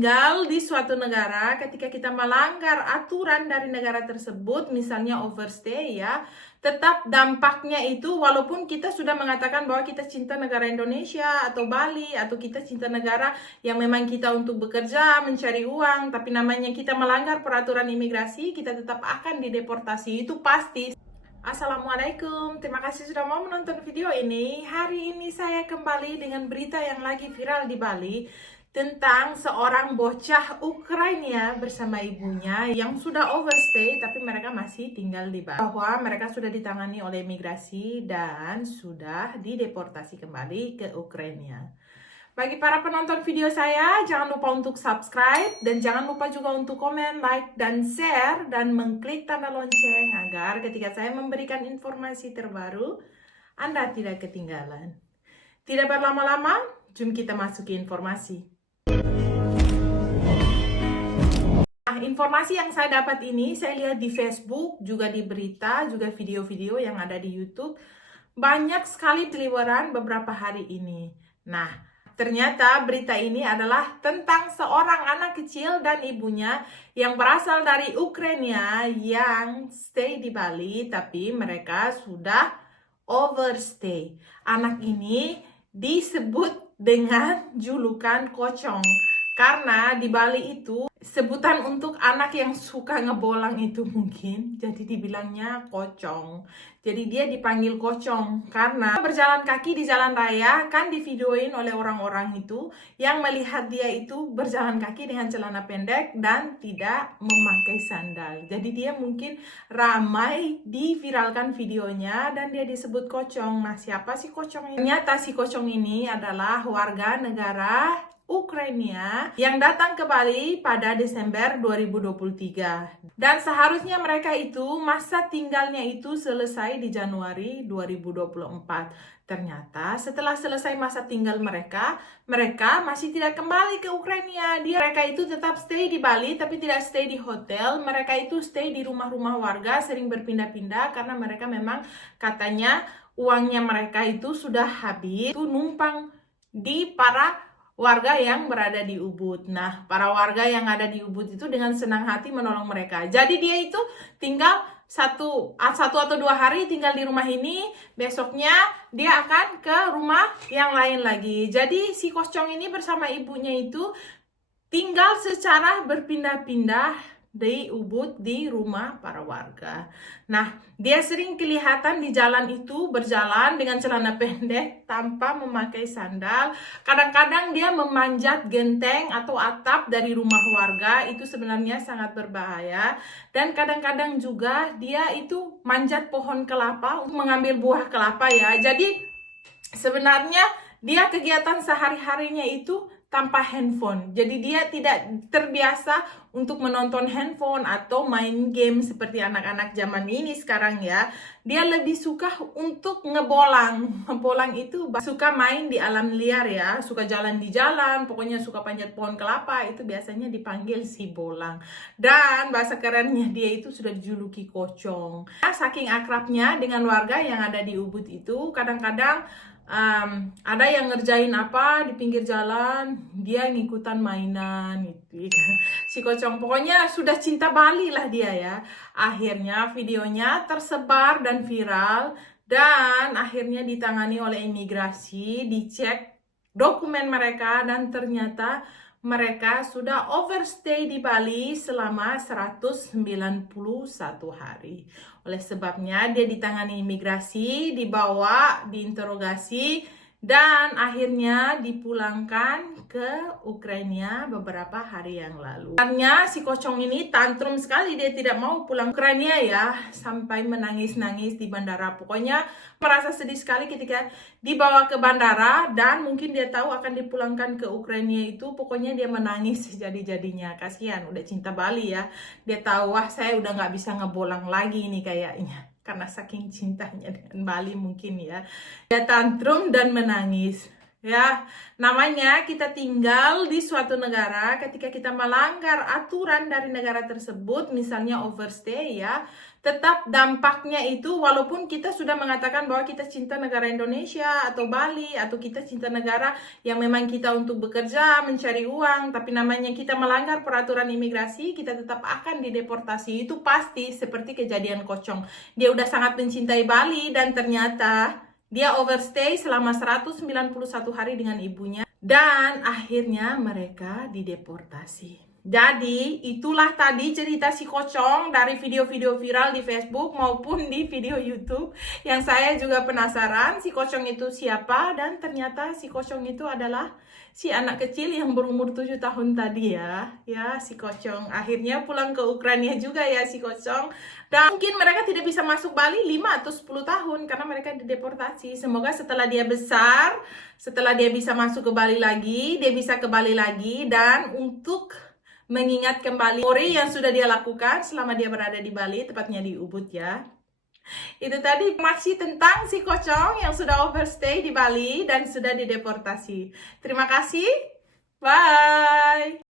tinggal di suatu negara, ketika kita melanggar aturan dari negara tersebut, misalnya overstay ya, tetap dampaknya itu walaupun kita sudah mengatakan bahwa kita cinta negara Indonesia atau Bali, atau kita cinta negara yang memang kita untuk bekerja, mencari uang, tapi namanya kita melanggar peraturan imigrasi, kita tetap akan dideportasi, itu pasti. Assalamualaikum, terima kasih sudah mau menonton video ini. Hari ini saya kembali dengan berita yang lagi viral di Bali tentang seorang bocah Ukraina bersama ibunya yang sudah overstay tapi mereka masih tinggal di Bali. Bahwa mereka sudah ditangani oleh imigrasi dan sudah dideportasi kembali ke Ukraina. Bagi para penonton video saya, jangan lupa untuk subscribe dan jangan lupa juga untuk komen, like, dan share dan mengklik tanda lonceng agar ketika saya memberikan informasi terbaru, Anda tidak ketinggalan. Tidak berlama-lama, jom kita masuk ke informasi. Nah, informasi yang saya dapat ini, saya lihat di Facebook, juga di berita, juga video-video yang ada di YouTube. Banyak sekali seliweran beberapa hari ini. Nah, ternyata berita ini adalah tentang seorang anak kecil dan ibunya yang berasal dari Ukraina yang stay di Bali, tapi mereka sudah overstay. Anak ini disebut dengan julukan Kocong. Karena di Bali itu sebutan untuk anak yang suka ngebolang itu mungkin, jadi dibilangnya Kocong. Jadi dia dipanggil Kocong karena berjalan kaki di jalan raya, kan divideoin oleh orang-orang itu yang melihat dia itu berjalan kaki dengan celana pendek dan tidak memakai sandal. Jadi dia mungkin ramai diviralkan videonya dan dia disebut Kocong. Nah, siapa sih Kocong ini? Ternyata si Kocong ini adalah warga negara Ukraina yang datang ke Bali pada Desember 2023. Dan seharusnya mereka itu masa tinggalnya itu selesai di Januari 2024. Ternyata setelah selesai masa tinggal mereka masih tidak kembali ke Ukraina. Mereka itu tetap stay di Bali tapi tidak stay di hotel. Mereka itu stay di rumah-rumah warga, sering berpindah-pindah karena mereka memang katanya uangnya mereka itu sudah habis. Itu numpang di para warga yang berada di Ubud. Nah, para warga yang ada di Ubud itu dengan senang hati menolong mereka. Jadi dia itu tinggal satu atau 2 hari tinggal di rumah ini, besoknya dia akan ke rumah yang lain lagi. Jadi si Kocong ini bersama ibunya itu tinggal secara berpindah-pindah di Ubud di rumah para warga. Nah, dia sering kelihatan di jalan itu berjalan dengan celana pendek tanpa memakai sandal. Kadang-kadang dia memanjat genteng atau atap dari rumah warga, itu sebenarnya sangat berbahaya. Dan kadang-kadang juga dia itu manjat pohon kelapa untuk mengambil buah kelapa ya. Jadi sebenarnya dia kegiatan sehari-harinya itu tanpa handphone. Jadi dia tidak terbiasa untuk menonton handphone atau main game seperti anak-anak zaman ini sekarang ya. Dia lebih suka untuk ngebolang. Ngebolang itu suka main di alam liar ya, suka jalan di jalan, pokoknya suka panjat pohon kelapa, itu biasanya dipanggil si bolang. Dan bahasa kerennya dia itu sudah dijuluki Kocong. Saking akrabnya dengan warga yang ada di Ubud itu, kadang-kadang ada yang ngerjain apa di pinggir jalan, dia ngikutan mainan gitu. Si Kocong pokoknya sudah cinta Bali lah dia ya. Akhirnya videonya tersebar dan viral dan akhirnya ditangani oleh imigrasi, dicek dokumen mereka dan ternyata mereka sudah overstay di Bali selama 191 hari. Oleh sebabnya dia ditangani imigrasi, dibawa, diinterogasi, dan akhirnya dipulangkan ke Ukraina beberapa hari yang lalu. Karena si Kocong ini tantrum sekali, dia tidak mau pulang ke Ukraina ya, sampai menangis-nangis di bandara. Pokoknya merasa sedih sekali ketika dibawa ke bandara dan mungkin dia tahu akan dipulangkan ke Ukraina itu, pokoknya dia menangis sejadi-jadinya. Kasihan, udah cinta Bali ya. Dia tahu, wah saya udah nggak bisa ngebolang lagi nih kayaknya. Karena saking cintanya dengan Bali mungkin ya. Dia tantrum dan menangis. Ya, namanya kita tinggal di suatu negara, ketika kita melanggar aturan dari negara tersebut, misalnya overstay ya, tetap dampaknya itu walaupun kita sudah mengatakan bahwa kita cinta negara Indonesia atau Bali, atau kita cinta negara yang memang kita untuk bekerja, mencari uang, tapi namanya kita melanggar peraturan imigrasi, kita tetap akan dideportasi. Itu pasti seperti kejadian Kocong. Dia udah sangat mencintai Bali dan ternyata dia overstay selama 191 hari dengan ibunya dan akhirnya mereka dideportasi. Jadi itulah tadi cerita si Kocong dari video-video viral di Facebook maupun di video YouTube yang saya juga penasaran si Kocong itu siapa, dan ternyata si Kocong itu adalah si anak kecil yang berumur 7 tahun tadi ya. Ya, si Kocong akhirnya pulang ke Ukraina juga ya si Kocong. Dan mungkin mereka tidak bisa masuk Bali 5 atau 10 tahun karena mereka dideportasi. Semoga setelah dia besar, setelah dia bisa masuk ke Bali lagi, dia bisa ke Bali lagi, dan untuk mengingat kembali memori yang sudah dia lakukan selama dia berada di Bali, tepatnya di Ubud ya. Itu tadi informasi tentang si Kocong yang sudah overstay di Bali dan sudah dideportasi. Terima kasih. Bye.